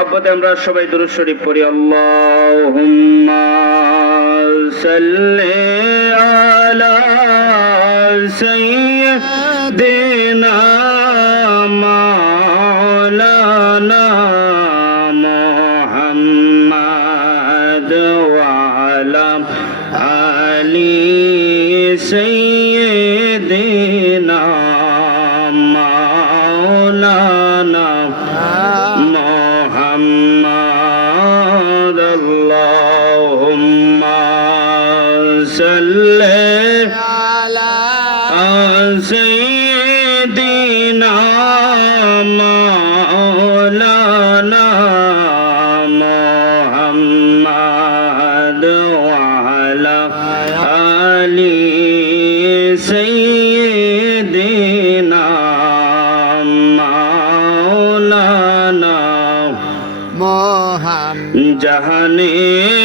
মহব্বতে আমরা সবাই দুরূদ শরীফ পড়ি। আল্লাহুম্মা সাল্লি আলা সাইয়্যিদিনা মাওলানা মুহাম্মাদ ওয়া আলা আলি সাইয়্যিদিনা মাওলানা মুহাম্মাদ। আল্লাহুম্মা সাল্লি আলা সাইয়্যিদিনা মাওলানা মুহাম্মাদ ওয়া আলা আলি সাইয়্যিদিনা মাওলানা জাহানের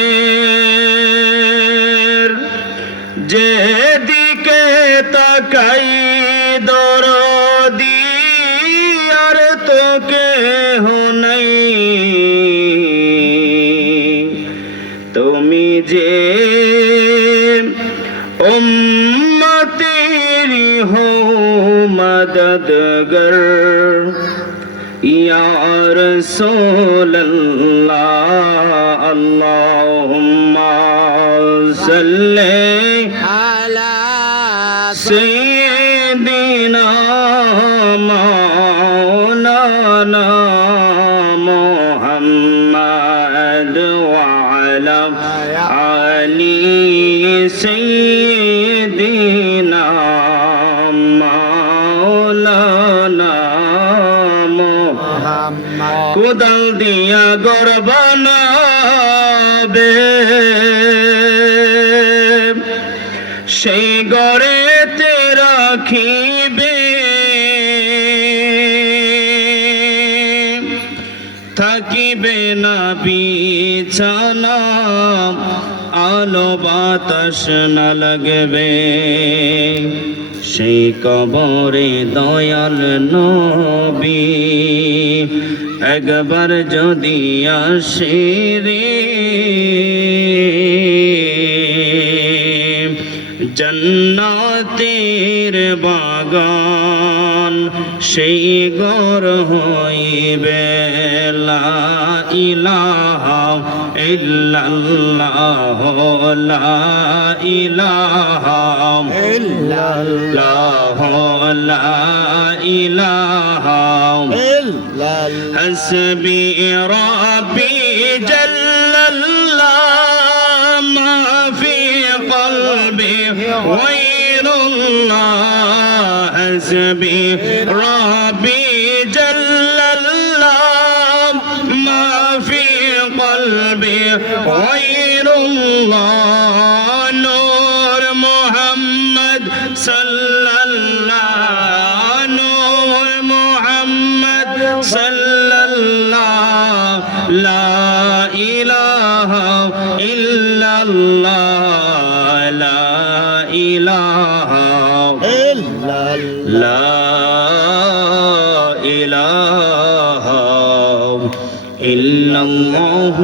যেদিকে তাকাই দরদি আর তো কেহ নাই, তুমি যে উম্মতের হো মদদগার ইয়া রাসূলুল্লাহ। আল্লাহুম্মা সাল্লি আলা সাইয়্যিদিনা মাওলানা মুহাম্মাদ ওয়া আলা আলি সাইয়্যিদিনা মাওলানা কোদাল দিয়া ঘর বানাবে সেই ঘরেতে রাখিবে, থাকিবে না বিছানা আলো বাতাস না লাগবে, সেই কবরে দয়াল নবী একবার যদি আসে রে, জান্নাতের বাগান সেই ঘর হইবে। লা ইলাহা ইল্লাল্লাহ লা ইলাহা ইল্লাল্লাহ লা ইলাহা ইল্লাল্লাহ হাসবি রাব্বি জাল্লাল্লাহ মা ফি কলবি গায়রুল্লাহ হাসবি রাব্বি জাল্লাল্লাহ মা ফি কলবি গায়রুল্লাহ নূর মুহাম্মদ সাল্লাল্লাহ নূর মুহাম্মদ সাল্লাল্লাহ লা ইলাহা ইল্লাল্লাহ লা ইলাহা ইল্লাল্লাহ লা ইলাহা ইল্লাল্লাহ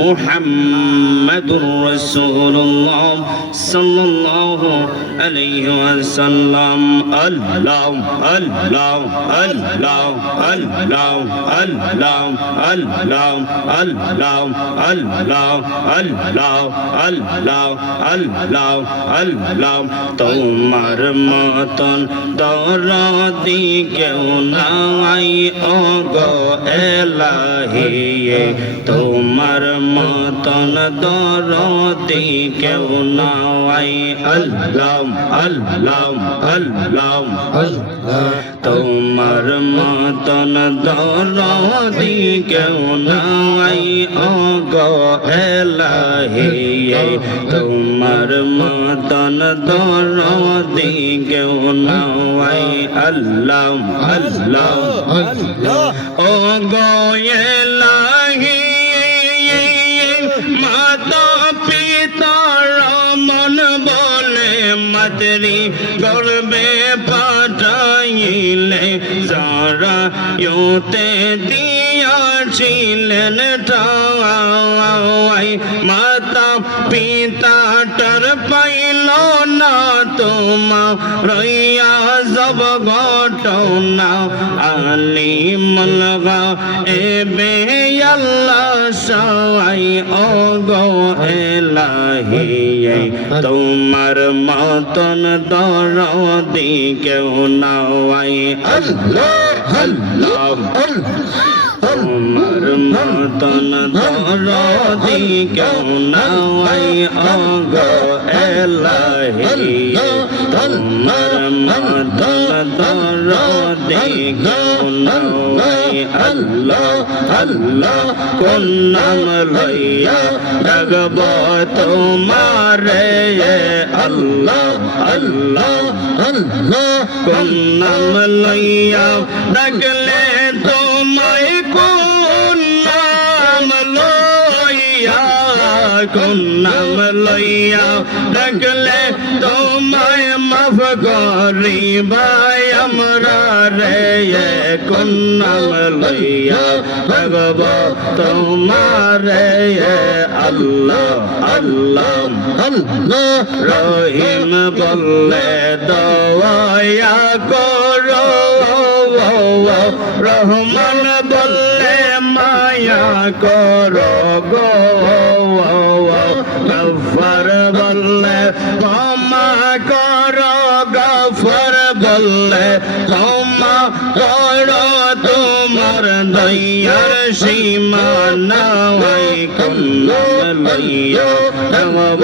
মুহাম্মাদুর রাসূলুল্লাহ সাল্লাল্লাহু আলাইহি ওয়াসাল্লাম। আল্লাহ আল্লাহ আল্লাহ আল্লাহ আল্লাহ আল্লাহ আল্লাহ আল্লাহ আল্লাহ আল্লাহ আল্লাহ আল্লাহ তোমার মতন দরদি কেউ নাই ওগো এলাহি, তোমার মতন দরদি কেউ নাই। আল্লাহ আল্লাহ আল্লাহ তোমার মতন দরদি কেউ নাই ওগো এলাহি, তোমার মতন দরদি কেউ নাই। আল্লাহ আল্লাহ ওগো এলাহি মাতা পিতার মন বলে মাতৃ গর্বে পাঠাইলে যারা ইউতে দিয়া ছিলেন ঠাই মাতা পিতা টর পাইল না তোমার রইয়া জব ঘটনা আলি মলগা এবে আল্লাহ সহায় ও গো এলাহি তোমার মতন দরদি কেউ নাই আল্লাহ আল্লাহ তোমার মতন দরদি কেউ নাই ও গো এলাহি তোমার মতন দরদি কেউ নাই আল্লাহ আল্লাহ কোন নাম লইয়া ডাকব তোমারে আল্লাহ আল্লাহ আল্লাহ কোন নাম লইয়া ডাকলে তোমায় কোন নাম লইয়া কোন নাম লইয়া ডাকলে তোমায় মাফ করিবাই আমরা রে কোন নাম লইয়া ডাকব তোমারে আল্লাহ আল্লাহ আল্লাহ রহিম বললে দয়া করো রহমান বললে মায়া করো গো গফর বললে ক্ষমা করো গফর বললে ক্ষমা করো তোমার দয়ার সীমা নাই কোন লইয়া দেব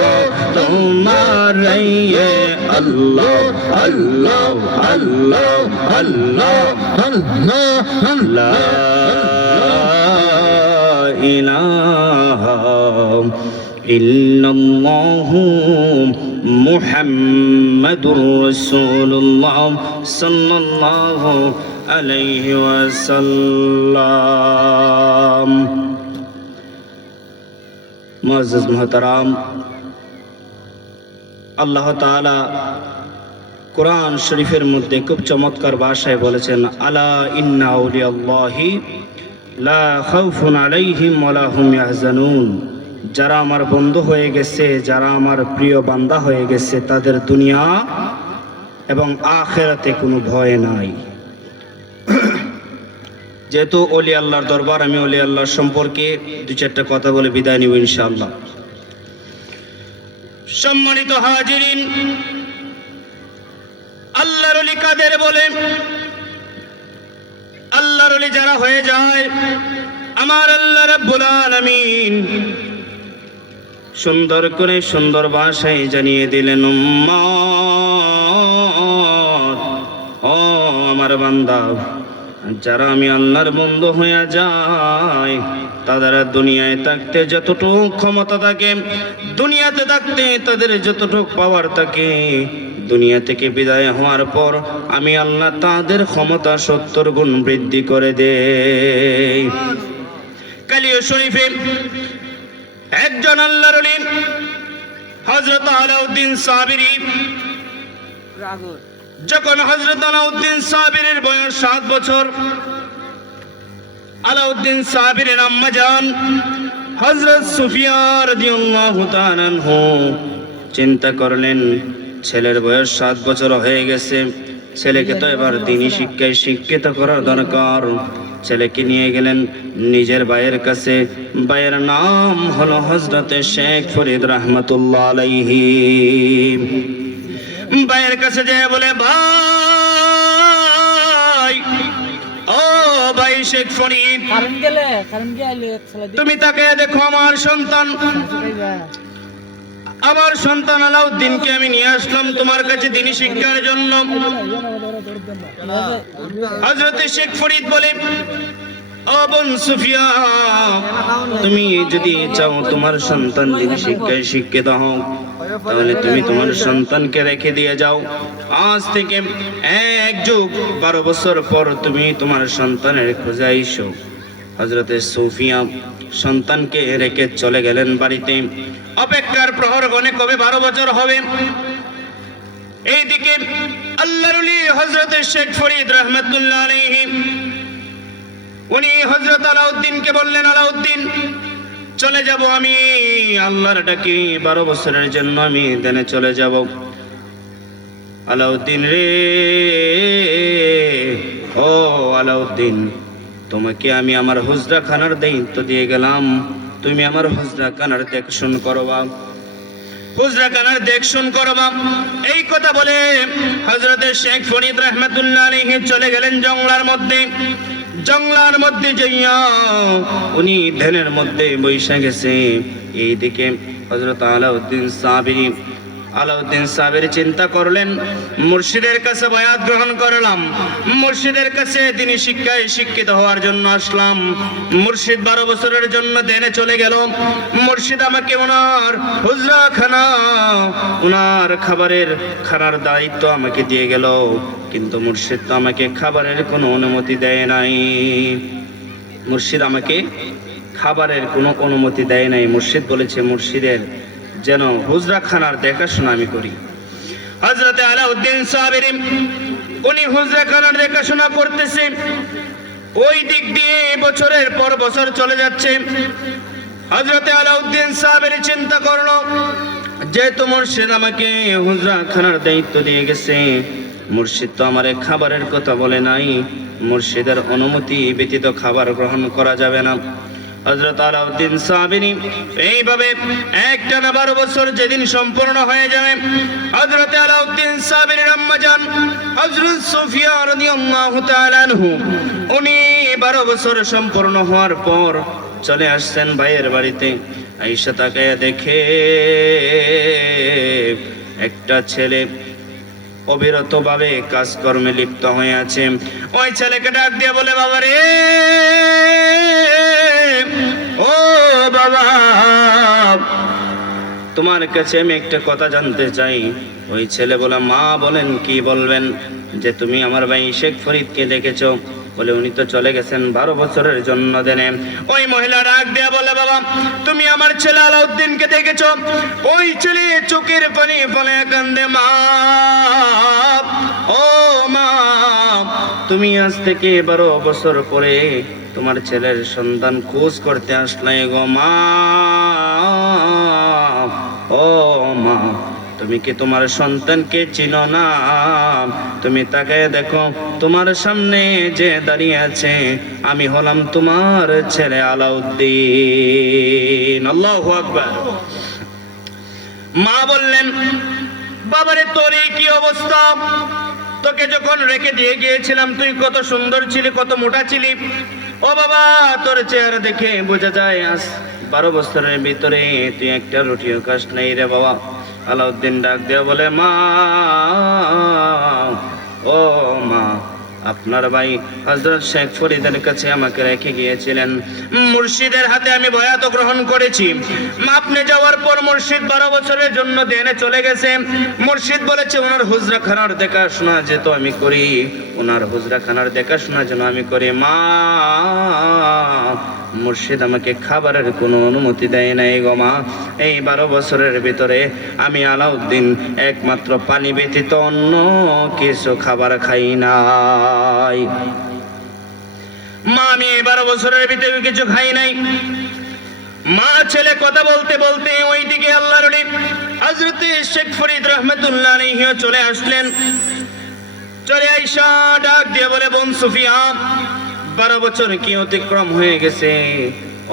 তোমার আল্লাহ আল্লাহ আল্লাহ আল্লাহ আল্লাহ লা ইলাহা ইল্লাল্লাহু মুহাম্মাদুর রাসূলুল্লাহ সাল্লাল্লাহু আলাইহি ওয়াসাল্লাম। মুআজ্জাজ মুহতারাম, আল্লাহ তাআলা কোরআন শরীফের মধ্যে খুব চমৎকার ভাষায় বলেছেন, আলা ইন্না আউলিয়াল্লাহি লা খাউফুন আলাইহিম ওয়ালা হুম ইয়াহজানুন। যারা আমার বন্ধু হয়ে গেছে, যারা আমার প্রিয় বান্দা হয়ে গেছে, তাদের দুনিয়া এবং আখিরাতে কোনো ভয় নাই। যেহেতু ওলি আল্লাহর দরবার, আমি ওলি আল্লাহর সম্পর্কে দু চারটা কথা বলে বিদায় নিব ইনশাআল্লাহ। সম্মানিত হাজিরিন, আল্লাহর ওলি কাদের বলে? আল্লাহর ওলি যারা হয়ে যায়, আমার আল্লাহ রাব্বুল আলামিন সুন্দর করে সুন্দর ভাষায় জানিয়ে দিলেন, উম্মত ও আমার বান্দা, যারা আমি আল্লাহর বন্ধু হয়ে যায়, তাদের দুনিয়ায় থাকতে যতটুকু ক্ষমতা থাকে, দুনিয়াতে থাকতে তাদের যতটুকু পাওয়ার থাকে, দুনিয়া থেকে বিদায় হওয়ার পর আমি আল্লাহ তাদের ক্ষমতা 70 গুণ বৃদ্ধি করে দেই। কালিয়া শরীফে একজন আল্লাহর ওলি হযরত আলাউদ্দিন সাবিরি, যখন হযরত আলাউদ্দিন সাবিরের বয়স 7 বছর, আলাউদ্দিন সাবিরের আম্মা জান হযরত সুফিয়া রাদিয়াল্লাহু তাআলা আনহু চিন্তা করলেন, ছেলের বয়স 7 বছর হয়ে গেছে, ছেলেকে তো এবার দ্বীনি শিক্ষায় শিক্ষিত করার দরকার। ছেলেকে নিয়ে গেলেন নিজের ভাইয়ের কাছে। ভাইয়ের নাম হলো হযরতে শেখ ফরিদ রাহমাতুল্লাহ আলাইহি। ভাইয়ের কাছে যায় বলে, ভাই ও ভাই শেখ ফরিদ, তুমি তাকে দেখো, আমার সন্তান আলাউদ্দিনকে আমি নিয়ে আসলাম তোমার কাছে দ্বীনি শিক্ষার জন্য। হযরত শেখ ফরিদ বলে, ও বোন সুফিয়া, তুমি যদি চাও তোমার সন্তান দ্বীনি শিক্ষায় শিক্ষিত হোক, তাহলে তুমি তোমার সন্তানকে রেখে দিয়ে যাও। আজ থেকে 1 যুগ 12 বছর পর তুমি তোমার সন্তানের খোঁজে আইসো। হযরত সুফিয়া সন্তানকে রেখে চলে গেলেন বাড়িতে। অপেক্ষার প্রহর গণে কবে 12 বছর হবে। এইদিকে আল্লাহর ওলি হযরত শেখ ফরিদ রাহমাতুল্লাহ আলাইহি, উনি হযরত আলাউদ্দিনকে আমাকে বললেন, আলাউদ্দিন চলে যাব আমি আল্লাহর ডাকি, 12 বছরের জন্য আমি দেনে চলে যাব। আলাউদ্দিন রে, ও আলাউদ্দিন, তোমাকে আমি আমার হুজরা খানার দায়িত্ব দিয়ে গেলাম, তুমি আমার হুজরা খানার দেখশন করবা, হুজরা খানার দেখশন করবা। এই কথা বলে হযরত শেখ ফরিদ রাহমাতুল্লাহ আলাইহি চলে গেলেন জঙ্গলার মধ্যে। জঙ্গলার মধ্যে যাইয়া উনি ধ্যানের মধ্যে বৈশা গেছে। এইদিকে হযরত আলাউদ্দিন সাবিরি চিন্তা করলেন, মুর্শিদের কাছে বায়াত গ্রহণ করলাম, মুর্শিদের কাছে তিনি শিক্ষায় শিক্ষিত হওয়ার জন্য আসলাম। মুর্শিদ 12 বছরের জন্য দেনে চলে গেল। মুর্শিদ আমাকে ওনার হুজরা খানা, ওনার খানার দায়িত্ব আমাকে দিয়ে গেল, কিন্তু মুর্শিদ তো আমাকে খাবারের কোনো অনুমতি দেয় নাই। মুর্শিদ আমাকে খাবারের কোনো অনুমতি দেয় নাই। মুর্শিদ বলেছে মুর্শিদের যেন হুজরা খানার দেখাশোনা আমি করি। হযরত আলাউদ্দিন সাবিরি উনি হুজরা খানার দেখাশোনা করতেছে। ওই দিক দিয়ে বছরের পর বছর চলে যাচ্ছে। হযরত আলাউদ্দিন সাবিরি চিন্তা করলো, যেহেতু মুর্শিদ আমাকে হুজরা খানার দায়িত্ব দিয়ে গেছে, মুর্শিদ তো আমারে খাবারের কথা বলে নাই, মুর্শিদের অনুমতি ব্যতীত খাবার গ্রহণ করা যাবে না। হযরত আলাউদ্দিন সাবিরি এইভাবে একটানা 12 বছর যেদিন সম্পূর্ণ হয়ে যাবে, হযরত আলাউদ্দিন সাবিরির আম্মা জান হযরত সুফিয়া রাদিয়াল্লাহু তাআলা আনহু উনি 12 বছর সম্পূর্ণ হওয়ার পর চলে আসছেন ভাইয়ের বাড়িতে। আয়েশা তাকায়া দেখে একটা ছেলে অবিরতভাবে কাজকর্মে লিপ্ত হয়ে আছে। ওই ছেলেকে ডাক দিয়ে বলে, বাবা রে, ও বাবা, তোমার কাছে আমি একটা কথা জানতে চাই। ওই ছেলে বলে, মা বলেন, কি বলবেন? যে তুমি আমার ভাই শেখ ফরিদকে দেখেছো? বলে, উনি তো চলে গেছেন 12 বছরের জন্য দেনে। ওই মহিলা ডাক দেয়া বলে, বাবা তুমি আমার ছেলে আলাউদ্দিনকে দেখেছো? ওই ছেলে চোখের পানি ফেলে কান্দে, মা, ও মা, তুমি আজ থেকে 12 বছর পরে তোমার ছেলের সন্তান খোঁজ করতে আসলে গো মা, ও মা, তুমি কি তোমার সন্তানকে চিনো না? তুমি তাকায় দেখো, তোমার সামনে যে দাঁড়িয়ে আছে আমি হলাম তোমার ছেলে আলাউদ্দিন। আল্লাহু আকবার। মা বললেন, বাবারে তোর এই কি অবস্থা? তোকে যখন রেখে দিয়ে গিয়েছিলাম তুই কত সুন্দর ছিলি, কত মোটা ছিলি। ও বাবা, তোর চেহারা দেখে বোঝা যায় আজ 12 বছরের ভিতরে তুই একটা রুটিও খাস নাই রে বাবা। আলাউদ্দিন ডাক দেয়া বলে, মা, ও মা, আপনার ভাই হযরত শেখ ফরিদের কাছে আমাকে রেখে গিয়েছিলেন, মুর্শিদের হাতে আমি বয়াত গ্রহণ করেছি। আপনি যাওয়ার পর মুর্শিদ 12 বছরের জন্য দেনে চলে গেছে। মুর্শিদ বলেছে ওনার হুজরা খানার দেখাশোনা যেহেতু আমি করি, ওনার হুজরা খানার দেখাশোনা যেন আমি করি। মা, মুর্শিদ আমাকে খাবারের কোনো অনুমতি দেয় নাই গো মা। এই 12 বছরের ভিতরে আমি আলাউদ্দিন একমাত্র পানি ব্যতীত অন্য কিছু খাবার খাই নাই। মা, আমি 12 বছরের ভিতরে কিছু খাই নাই। মা ছেলে কথা বলতে বলতে ওইদিকে আল্লাহর নবী হযরত শেখ ফরিদ রাহমাতুল্লাহ আলাইহি চলে আসলেন। চলে আয়েশা ডাক দিয়ে বলে, বোন সুফিয়া, 12 বছর কি অতিক্রম হয়ে গেছে,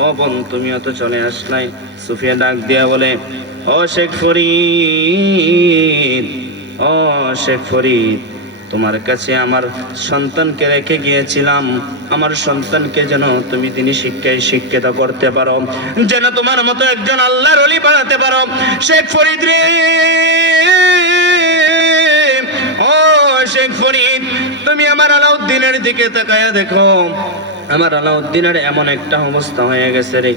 ও বোন তুমিও তো চলে আসলাই। সুফিয়া ডাক দিয়া বলে, ও শেখ ফরিদ, ও শেখ ফরিদ, তোমার কাছে আমার সন্তানকে রেখে গিয়েছিলাম, আমার সন্তানকে যেন তুমি তিনি শিক্ষায় শিক্ষিত করতে পারো, যেন তোমার মতো একজন আল্লাহর ওলি বানাতে পারো। শেখ ফরিদ রে, ও শেখ ফরিদ, তুমি আমার আলাউদ্দিনের দিকে তাকায়া দেখো, আমার আলাউদ্দিনের এমন একটা অবস্থা হয়ে গেছে রে।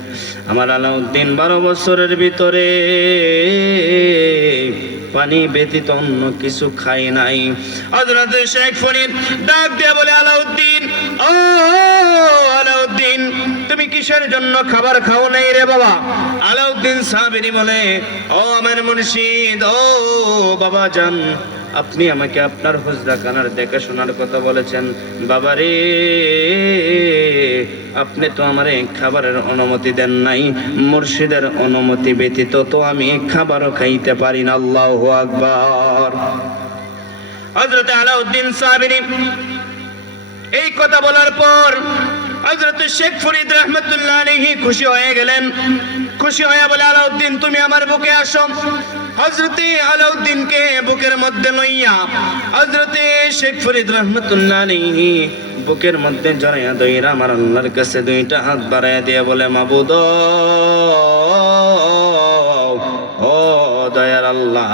আমার আলাউদ্দিন 12 বছরের ভিতরে পানি ব্যতীত অন্য কিছু খাই নাই। হযরত শেখ ফরিদ ডাক দিয়ে বলে, আলাউদ্দিন, ও আলাউদ্দিন, তুমি কিসের জন্য খাবার খাও নাই রে বাবা? আলাউদ্দিন সাবিরি বলে, ও আমার মুর্শিদ, ও বাবা জান, আপনি আমাকে আপনার হুজরা খানার দেখাশোনার কথা বলেছেন। বাবারে, আপনি তো আমারে খাবারের অনুমতি দেন নাই, মুর্শিদের অনুমতি ব্যতীত তো আমি খাবারও খাইতে পারি না। আল্লাহু আকবার। হযরত আলাউদ্দিন সাবিরী এই কথা বলার পর হযরত শেখ ফরিদ রাহমাতুল্লাহ আলাইহি খুশি হয়ে গেলেন। খুশি হয়ে বলে, আলাউদ্দিন তুমি আমার বুকে আসো। হযরত আলাউদ্দিনকে বুকের মধ্যে লইয়া হযরত শেখ ফরিদ রাহমাতুল্লাহ আলাইহি বুকের মধ্যে জড়াইয়া দইরা আমার আল্লাহর কাছে দুইটা হাত বাড়াইয়া দিয়ে বলে, মাবুদ ও দয়ার আল্লাহ,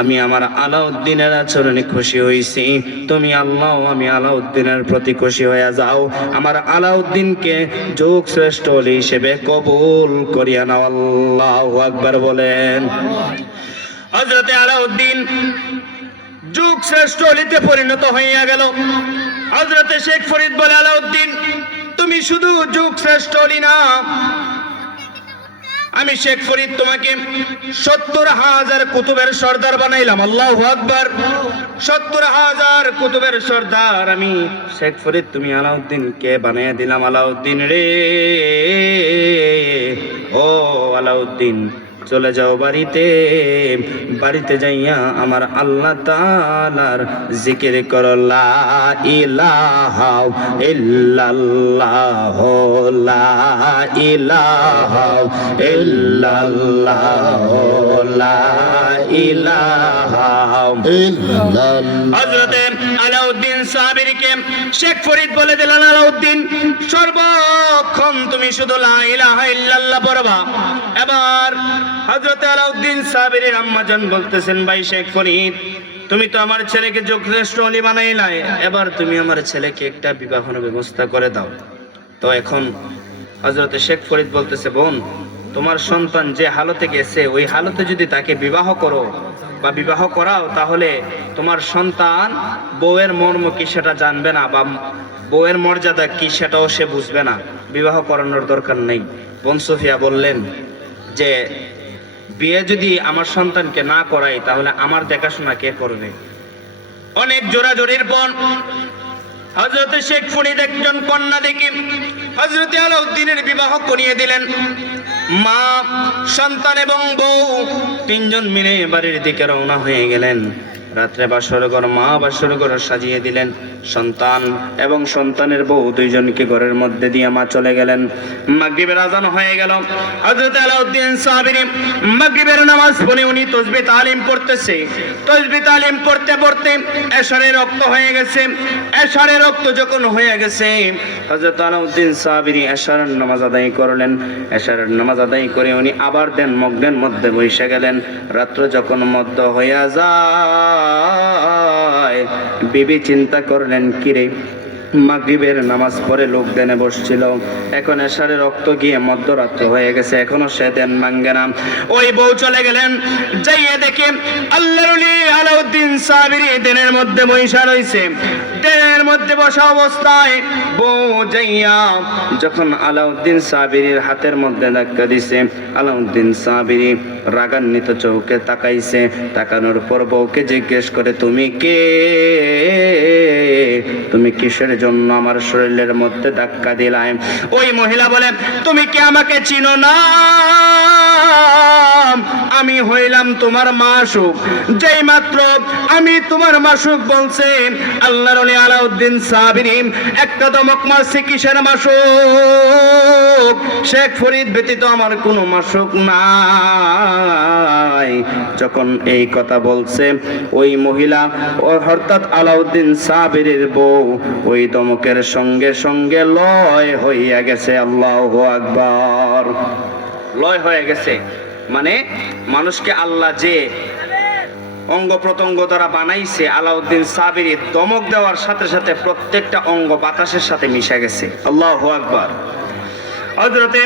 আমি আমার আলাউদ্দিনের আচরণে খুশি হইছি, তুমি আল্লাহ আমি আলাউদ্দিনের প্রতি খুশি হয়ে যাও। আমার আলাউদ্দিনকে যুগ শ্রেষ্ঠ ওলি হিসেবে কবুল করিয়া নাও। আল্লাহু আকবার বলেন। হযরত আলাউদ্দিন যুগ শ্রেষ্ঠ ওলিতে পরিণত হইয়া গেল। হযরত শেখ ফরিদ বলে, আলাউদ্দিন তুমি শুধু যুগ শ্রেষ্ঠ ওলি না, আমি শেখ ফরিদ তোমাকে ৭০,০০০ কুতুবের সর্দার বানাইলাম। আল্লাহু আকবার। ৭০,০০০ কুতুবের সর্দার আমি শেখ ফরিদ তুমি আলাউদ্দিনকে বানাইয়া দিলাম। আলাউদ্দিন রে, ও আলাউদ্দিন চলে যাও বাড়িতে। বাড়িতে যাইয়া আমার আল্লাহ তাআলার জিকির করো, লা ইলাহা ইল্লাল্লাহ, লা ইলাহা ইল্লাল্লাহ, লা ইলাহা ইল্লাল্লাহ। হযরত আলাউদ্দিন সাবিরীকে শেখ ফরিদ বলে দিলেন, আলাউদ্দিন সর্বক্ষণ তুমি শুধু লা ইলাহা ইল্লাল্লাহ পড়বা। এবার হযরত আলাউদ্দিন সাবিরীর আম্মাজান বলতেছেন, ভাই শেখ ফরিদ তুমি তো আমার ছেলেকে যুগশ্রেষ্ঠ ওলি বানাইলাই, এবার তুমি আমার ছেলেকে একটা বিবাহের ব্যবস্থা করে দাও। তো এখন হযরত শেখ ফরিদ বলতেছে, বোন তোমার সন্তান যে হালতে গেছে ওই হালতে যদি তাকে বিবাহ করো বা বিবাহ করাও, তাহলে তোমার সন্তান বউয়ের মর্ম কি সেটা জানবে না, বা বউয়ের মর্যাদা কি সেটাও সে বুঝবে না, বিবাহ করানোর দরকার নেই। বোন সুফিয়া বললেন যে বিয়ে যদি আমার সন্তানকে না করাই তাহলে আমার দেখাশোনা কে করবে? অনেক জোরাজোরির পর হযরত শেখ ফরিদ একজন কন্যা দেখে হযরত আলাউদ্দিনের বিবাহ করিয়ে দিলেন। মা, সন্তান এবং বউ তিনজন মিলে বাড়ির দিকে রওনা হয়ে গেলেন। রাত্রে বাসর ঘর, মা বাসর ঘর সাজিয়ে দিলেন। সন্তান এবং সন্তানের বউ দুইজনকে ঘরের মধ্যে দিয়ে মা চলে গেলেন। মাগরিবের আজান হয়ে গেল। হযরত আলাউদ্দিন সাবিরী মাগরিবের নামাজ পড়ে উনি তাসবিহ তালিম পড়তেছে। তাসবিহ তালিম পড়তে পড়তে এশারের রক্ত হয়ে গেছে। এশারের রক্ত যখন হয়ে গেছে, হযরত আলাউদ্দিন সাবিরী এশারের নামাজ আদায় করলেন। এশারের নামাজ আদায় করে উনি আবার দেন মগ্নের মধ্যে বসে গেলেন। রাত্র যখন মধ্য হইয়া যায়, বিবি চিন্তা করলেন, কিরে মাগরিবের নামাজ পড়ে লোক দেনে বসছিল, এখন এশারে রক্ত গিয়ে মধ্যরাত্র হয়ে গেছে, এখনো সে দেন মাঙ্গে না। ওই বউ চলে গেলেন, যাইয়ে দেখে আল্লাহর ওলি আলাউদ্দিন সাবিরী দেনের মধ্যে বসা রইছে। দেনের মধ্যে বসা অবস্থায় বউ যাইয়া যখন আলাউদ্দিন সাবিরীর হাতের মধ্যে ধাক্কা দিছে, আলাউদ্দিন সাবিরী রাগান্বিত চোখে তাকাইছে। তাকানোর পর বউকে জিজ্ঞেস করে, তুমি কে? তুমি কিসের জন্য আমার শরীরের মধ্যে ধাক্কা দিলাম? ওই মহিলা বলে, তুমি কি আমাকে চিনো না? আমি হইলাম তোমার মাসুক। যেই মাত্র আমি তোমার মাসুক বলছে, আল্লাহর ওলি আলাউদ্দিন সাবিরী একটা দমক মারছে। কিসের মাসুক? শেখ ফরিদ ব্যতীত আমার কোনো মাসুক নাই। যখন এই কথা বলছে, ওই মহিলা অর্থাৎ আলাউদ্দিন সাবিরীর বউ ওই দমকের সঙ্গে সঙ্গে লয় হইয়া গেছে। আল্লাহু আকবার। লয় হয়ে গেছে মানে মানুষকে আল্লাহ যে অঙ্গ প্রত্যঙ্গ দ্বারা বানাইছে, আলাউদ্দিন সাবিরী দমক দেওয়ার সাথে সাথে প্রত্যেকটা অঙ্গ বাতাসের সাথে মিশে গেছে। আল্লাহু আকবার। হযরতে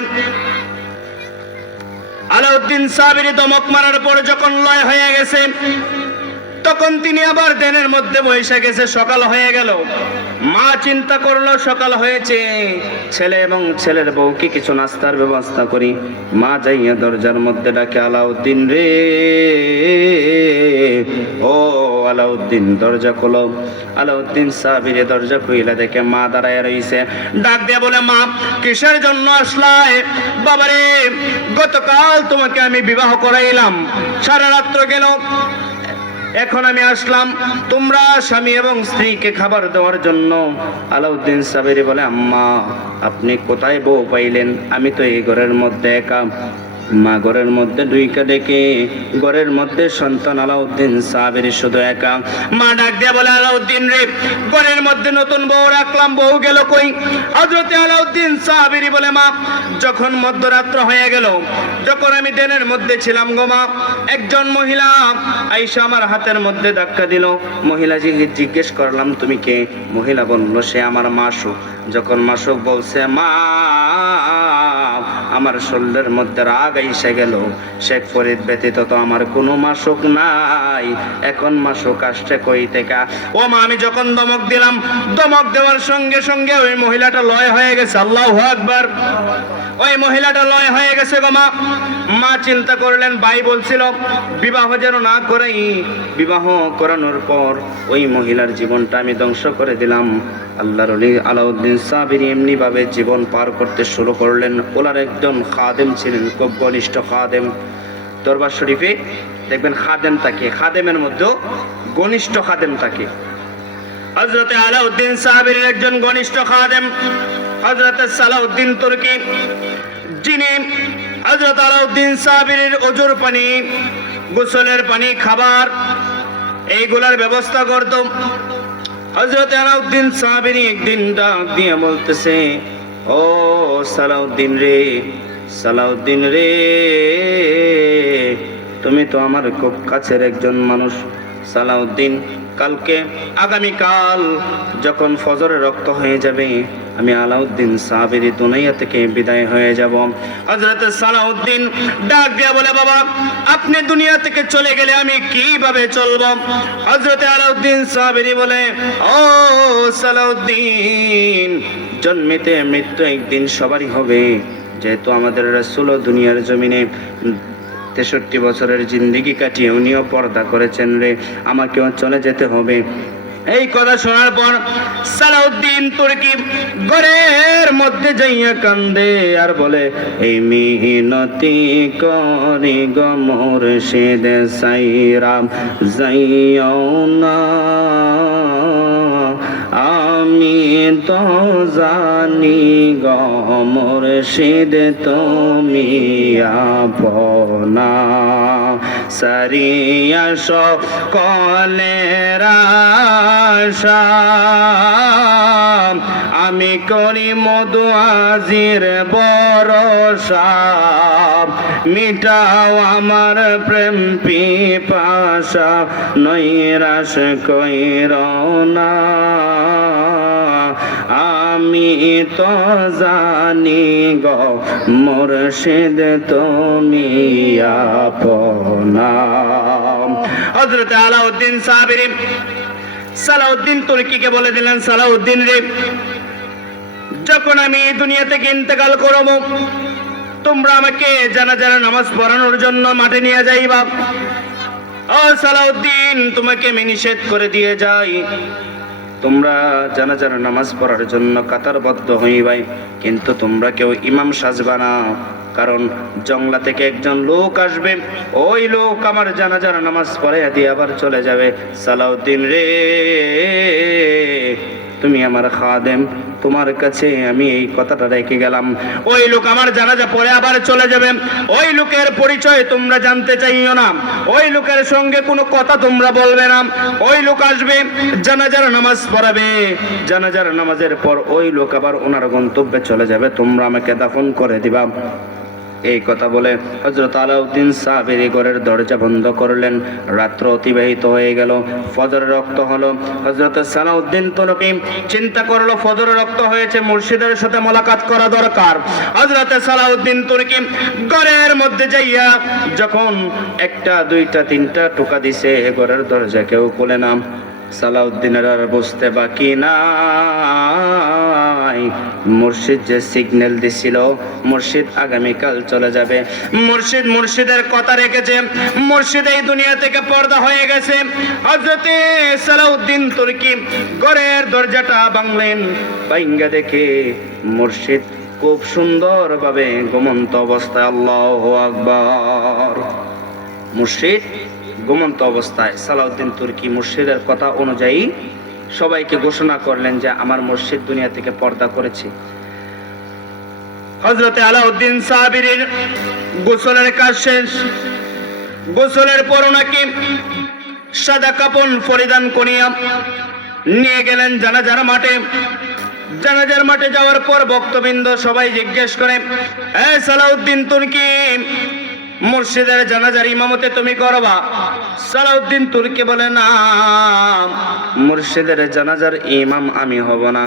আলাউদ্দিন সাবিরী দমক মারার পর যখন লয় হয়ে গেছে, তখন তিনি আবার দেনের মধ্যে বসে গেছে, সকাল হয়ে গেল। মা চিন্তা করলো সকাল হয়েছে, ছেলে এবং ছেলের বউকে কিছু নাস্তার ব্যবস্থা করি। মা যাইয়া দরজার মধ্যে ডাকে, আলাউদ্দিন রে, ও আলাউদ্দিন দরজা খোলো। আলাউদ্দিন সাবিরে দরজা খুইলা দেখে মা দাঁড়ায় রইছে। ডাক দিয়ে বলে, মা কিসের জন্য আসলায়? বাবারে, গতকাল তোমাকে আমি বিবাহ করাইলাম, সারা রাত্র গেল, এখন আমি আসলাম তোমরা স্বামী এবং স্ত্রীকে খাবার দেওয়ার জন্য। আলাউদ্দিন সাবিরি বলে, আম্মা আপনি কোথায় বউ পাইলেন? আমি তো এই ঘরের মধ্যে একা। মা ঘরের মধ্যে ঢুইকা দেখে ঘরের মধ্যে সন্তান আলাউদ্দিন সাবিরি শুধু একা। মা ডাক দিয়া বলে, আলাউদ্দিন রে, ঘরের মধ্যে নতুন বউ রাখলাম, বউ গেল কই? হযরতে আলাউদ্দিন সাবিরি বলে, মা যখন মধ্যরাত্র হয়ে গেল, যখন আমি দেনের মধ্যে ছিলাম গো মা, একজন মহিলা আইসা আমার হাতের মধ্যে ধাক্কা দিল। মহিলা জিজ্ঞেস করলাম তুমি কে? মহিলা বলল সে আমার মাসুক। যখন মাসুক বলছে মা, আমার শরীরের মধ্যে রাগ আইসে গেল, শেখ ফরিদ ব্যতীত তো আমার কোনো মাসুক নাই, এখন মাসুক আসছে কই থেকে? ও মা, আমি যখন দমক দিলাম, দমক দেওয়ার সঙ্গে সঙ্গে ওই মহিলাটা লয় হয়ে গেছে। আল্লাহু আকবার। ওই মহিলাটা লয় হয়ে গেছে গো মা। মা চিন্তা করলেন, ভাই বলছিল বিবাহ যেন না করেই, বিবাহ করানোর পর ওই মহিলার জীবনটা আমি ধ্বংস করে দিলাম। আল্লাহর ওলি আলাউদ্দিন সাবিরি এমনি ভাবে জীবন পার করতে শুরু করলেন। ওনার একজন খাদেম ছিলেন, খুব ঘনিষ্ঠ খাদেম। দরবার শরীফে দেখবেন খাদেম থাকে, খাদেমের মধ্যেও ঘনিষ্ঠ খাদেম থাকে। হযরতে আলাউদ্দিন সাবিরির একজন ঘনিষ্ঠ খাদেম হযরতে সালাউদ্দিন তুর্কি, যিনি হযরত আলাউদ্দিন সাবিরির ওজুর পানি, গোসলের পানি, খাবার এইগুলার ব্যবস্থা করত। হযরত আলাউদ্দিন সাবিরি একদিন ডাক দিয়ে বলতেছে, ও সালাউদ্দিন রে, সালাউদ্দিন রে, তুমি তো আমার খুব কাছের একজন মানুষ। সালাউদ্দিন, কালকে আগামীকাল যখন ফজরের রক্ত হয়ে যাবে, আমি আলাউদ্দিন সাবিরি দুনিয়া থেকে বিদায় হয়ে যাব। হযরত সালাউদ্দিন ডাক দিয়া বলে, বাবা আপনি দুনিয়া থেকে চলে গেলে আমি কিভাবে চলবো? হযরত আলাউদ্দিন সাবিরি বলে, ও সালাউদ্দিন, জন্মেতে মৃত্যু একদিন সবারই হবে। যেহেতু আমাদের রাসূল দুনিয়ার জমিনে 63 বছরের জিন্দেগি কাটিয়ে উনিও পর্দা করেছেন রে, আমাকেও চলে যেতে হবে। এই কথা শোনার পর সালাউদ্দিন তুর্কি ঘরের মধ্যে যাইয়া কান্দে আর বলে, এই মিনতি করি গো মুর্শিদ সাইরাম যাইও না, আমি তো জানি গো মুর্শিদ তুমি আপনা, সারিয়া সকলের আশা আমি করি মধু আজির ভরসা, মিটাও আমার প্রেম পিপাসা, নৈরাশ কইরো না, আমি তো জানি গো মুর্শিদ তুমি আপনা। হযরত আলাউদ্দিন সাবিরি সালাউদ্দিন তুর্কিকে বলে দিলেন, সালাউদ্দিন রে, যখন আমি দুনিয়া থেকে ইন্তেকাল করব, তোমরা আমাকে জানাজার নামাজ পড়ানোর জন্য মাঠে নিয়ে যাইবা। ও সালাউদ্দিন, তোমাকে আমি নিষেধ করে দিয়ে যাই, তোমরা জানাজার নামাজ পড়ার জন্য কাতারবদ্ধ হইবাই, কিন্তু তোমরা কেউ ইমাম সাজবা না, কারণ জংলা থেকে একজন লোক আসবে, ওই লোক আমার জানাজার নামাজ পড়াইয়া দিয়ে আবার চলে যাবে। সালাউদ্দিন রে, তুমি আমার খাদেম, তোমার কাছে আমি এই কথাটা রেখে গেলাম। ওই লোক আমার জানাজা পড়ে আবার চলে যাবে, ওই লোকের পরিচয় তোমরা জানতে চাইও না, ওই লোকের সঙ্গে কোনো কথা তোমরা বলবে না। ওই লোক আসবে, জানাজার নামাজ পড়াবে, জানাজার নামাজের পর ওই লোক আবার ওনার গন্তব্যে চলে যাবে, তোমরা আমাকে দাফন করে দিবা। এই কথা বলে হযরত আলাউদ্দিন সাবিরি ঘরের দরজা বন্ধ করলেন। রাত্র অতিবাহিত হয়ে গেল, ফজরের রক্ত হলো। হযরত সালাউদ্দিন তুর্কি চিন্তা করলো ফজরের রক্ত হয়েছে, মুর্শিদের সাথে মোলাকাত করা দরকার। হযরত সালাউদ্দিন তুর্কি ঘরের মধ্যে যাইয়া যখন একটা দুইটা তিনটা টোকা দিছে, ঘরের দরজা কেউ খুলে না। সালাউদ্দিনের আর বুঝতে বাকি নাই, মুর্শিদ যে সিগন্যাল দিছিল, মুর্শিদ আগামীকাল চলে যাবে। মুর্শিদের কথা রেখেছে, মুর্শিদ এই দুনিয়া থেকে পর্দা হয়ে গেছে। হযরতে সালাউদ্দিন তুর্কি ঘরের দরজাটা ভাঙলেন, ভাঙ্গা দেখে মুর্শিদ খুব সুন্দরভাবে ঘুমন্ত অবস্থায়। আল্লাহু আকবার। মুর্শিদ ঘুমন্ত অবস্থায়। সালাউদ্দিন তুর্কি মুর্শিদের কথা অনুযায়ী সবাইকে ঘোষণা করলেন যে আমার মুর্শিদ দুনিয়া থেকে পর্দা করেছে। হযরতে আলাউদ্দিন সাবিরির গোসলের কাজ শেষ। গোসলের পর ওনাকে সাদা কাপড় পরিধান করিয়া নিয়ে গেলেন জানাজার মাঠে। জানাজার মাঠে যাওয়ার পর ভক্তবৃন্দ সবাই জিজ্ঞেস করে, এ সালাউদ্দিন তুর্কি, মুর্শিদের জানাজার ইমামতে তুমি করবা? সালাউদ্দিন তুর্কি বলে, না, মুর্শিদের জানাজার ইমাম আমি হব না।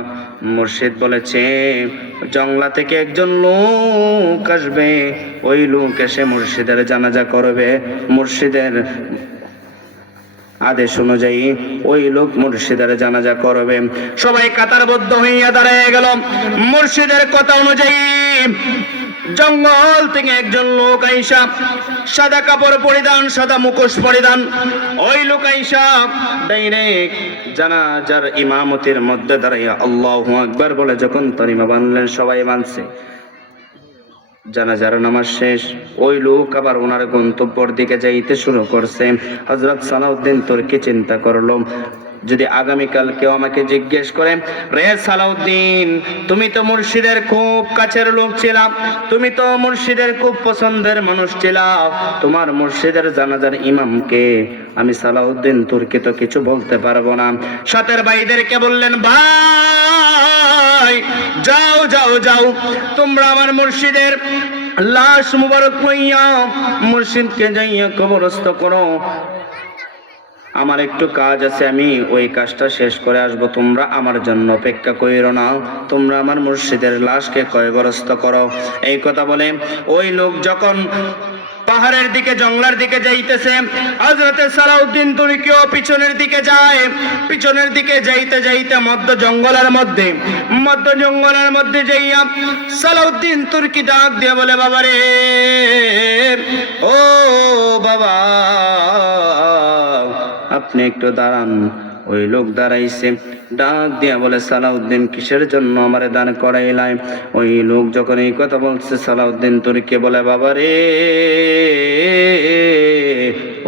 মুর্শিদ বলেছে জংলা থেকে একজন লোক আসবে, ওই লোক এসে মুর্শিদের জানাজা করবে। মুর্শিদের আদেশ অনুযায়ী ওই লোক মুর্শিদের জানাজা করবে। সবাই কাতারবদ্ধ হইয়া দাঁড়ায় গেল। মুর্শিদের কথা অনুযায়ী জঙ্গল থেকে একজন লোক আইসা, সাদা কাপড় পরিধান, সাদা মুখোশ পরিধান, ওই লোক আইসা ডাইরেক্ট জানাজার ইমামতির মধ্যে দাঁড়াইয়া আল্লাহু আকবার বলে যখন তরিমা বানলেন, সবাই মানছে। জানাজার নামাজ শেষ। ওই লোক আবার ওনার গন্তব্যের দিকে যাইতে শুরু করছে। হযরত সালাউদ্দিন তুর্কি চিন্তা করলো, যদি আগামীকাল কেউ আমাকে জিজ্ঞেস করে, রে সালাউদ্দিন, তুমি তো মুর্শিদের খুব কাছের লোক ছিলা, তুমি তো মুর্শিদের খুব পছন্দের মানুষ ছিলা, তোমার মুর্শিদের জানাজার ইমামকে? আমি সালাউদ্দিন তুর্কি তো কিছু বলতে পারবো না। সাথের ভাইদেরকে বললেন, ভাই যাও যাও যাও, তোমরা আমার মুর্শিদের লাশ মুবারক লইয়া মুর্শিদকে যাইয়া কবরস্থ করো। আমার একটু কাজ আছে, আমি ওই কাজটা শেষ করে আসবো, তোমরা আমার জন্য অপেক্ষা কইরো না, তোমরা আমার মুর্শিদের লাশকে কবরস্থ করো। এই কথা বলে ওই লোক যখন পাহাড়ের দিকে, জঙ্গলার দিকে যাইতেছে, হযরতে সালাউদ্দিন তুর্কিও পিছনের দিকে যায়। পিছনের দিকে যাইতে যাইতে মধ্য জঙ্গলের মধ্যে যাইয়া সালাউদ্দিন তুর্কি ডাক দিয়ে বলে, বাবা রে, ও বাবা, আপনি একটু দাঁড়ান। ওই লোক দাঁড়াইছে, ডাক দিয়া বলে, সালাউদ্দিন কিসের জন্য আমারে দান করাইলাই? ওই লোক যখন এই কথা বলছে, সালাউদ্দিন তুর্কি বলে, বাবা রে,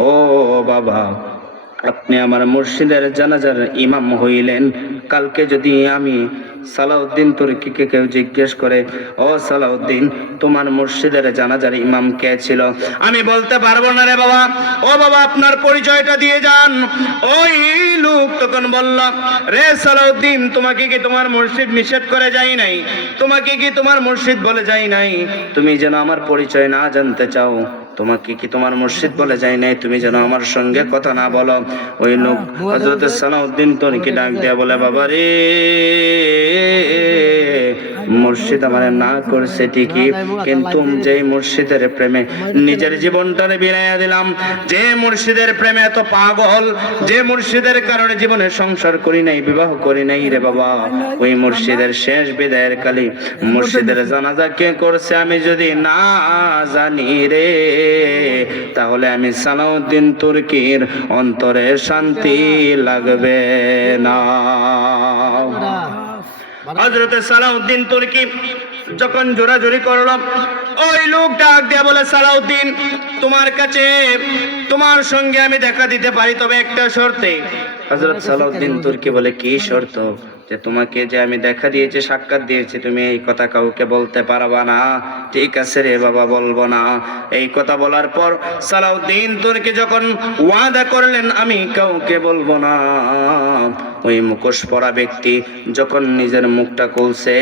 ও বাবা, আপনি আমার মুর্শিদের জানাজার ইমাম হইলেন। কালকে যদি আমি সালাউদ্দিন তুর্কিকে কেউ জিজ্ঞেস করে, ও সালাউদ্দিন, তোমার মুর্শিদের জানাজার ইমাম কে ছিল? আমি বলতে পারবো না রে বাবা। ও বাবা, আপনার পরিচয়টা দিয়ে যান। ওই লোক তখন বলল, রে সালাউদ্দিন, তোমাকে কি তোমার মুর্শিদ নিষেধ করে যাই নাই? তোমাকে কি তোমার মুর্শিদ বলে যাই নাই তুমি যেন আমার পরিচয় না জানতে চাও? তোমাকে কি তোমার মুর্শিদ বলে যায় নাই তুমি যেন আমার সঙ্গে কথা না বলো? ওই লোক হযরত সালাউদ্দিন তুর্কি ডাক দিয়া বলে, বাবা রে, মুর্শিদ আমার না করছে ঠিকই, কিন্তু যে মুর্শিদের প্রেমে নিজের জীবনটারে বিলাইয়া দিলাম, যে মুর্শিদের প্রেমে এত পাগল, যে মুর্শিদের কারণে জীবনে সংসার করি নাই, বিবাহ করি নাই রে বাবা, ওই মুর্শিদের শেষ বিদায়ের কালে মুর্শিদের জানাজা কে করছে আমি যদি না জানি রে, তাহলে আমি সালাউদ্দিন তুর্কির অন্তরে শান্তি লাগবে না। হযরত সালাউদ্দিন তুর্কি যখন জোরাজোরি করলো, ওই লোক ডাক দিয়া বলে, সালাউদ্দিন, তোমার কাছে তোমার সঙ্গে আমি দেখা দিতে পারি, তবে একটা শর্তে। হযরত সালাউদ্দিন তুর্কি বলে, কি শর্ত? যে তোমাকে যে আমি দেখা দিয়েছি, সাক্ষাৎ দিয়েছি, তুমি এই কথা কাউকে বলতে পারবা না। ঠিক আছে রে বাবা, বলবো না। এই কথা বলার পর সালাউদ্দিন তুর্কি যখন ওয়াদা করলেন আমি কাউকে বলবো না, ওই মুখোশ পরা ব্যক্তি যখন নিজের মুখটা খুলছে,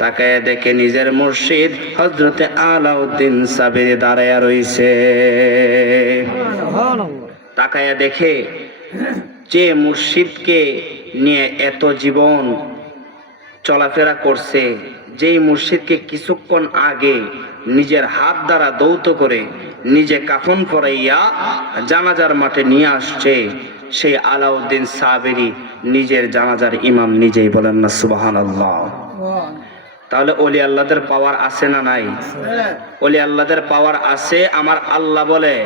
তাকায় দেখে নিজের মুর্শিদ হযরতে আলাউদ্দিন সাবিরি দাঁড়ায়া রইছে। তাকায়া দেখে যে মুর্শিদকে নিয়ে এত জীবন চলাফেরা করছে, যেই মুর্শিদকে কিছুক্ষণ আগে নিজের হাত দ্বারা দৌত করে নিজে কাফন পরাইয়া জানাজার মাঠে নিয়ে আসছে, সেই আলাউদ্দিন সাবিরি নিজের জানাজার ইমাম নিজেই। বলেন না সুবহানাল্লাহ। তাহলে ওলি আল্লাহদের পাওয়ার আছে না নাই? ওলি আল্লাহদের পাওয়ার আছে। আমার আল্লাহ বলে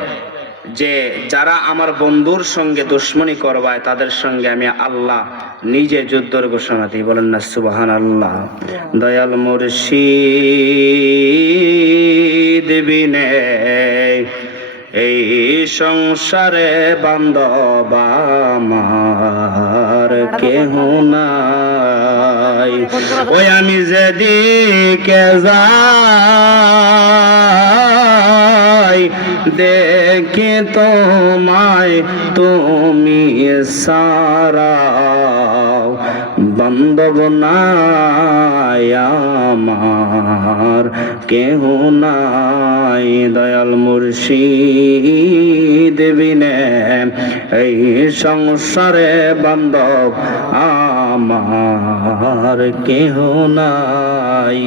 যে যারা আমার বন্ধুর সঙ্গে দুশ্মনী করবায় তাদের সঙ্গে আমি আল্লাহ নিজে যুদ্ধের ঘোষণা দিই। বলেন না সুবহানাল্লাহ। দয়াল মুর্শিদ বিনে এই সংসারে বান্ধব আমার কেহ নাই। ওই আমি যেদিকে যাই দেখি তোমায়, তুমি সারা বান্ধব নাই আমার কেহ নাই। দয়াল মুর্শিদ বিনে এই সংসারে বান্ধব আমার কেহ নাই।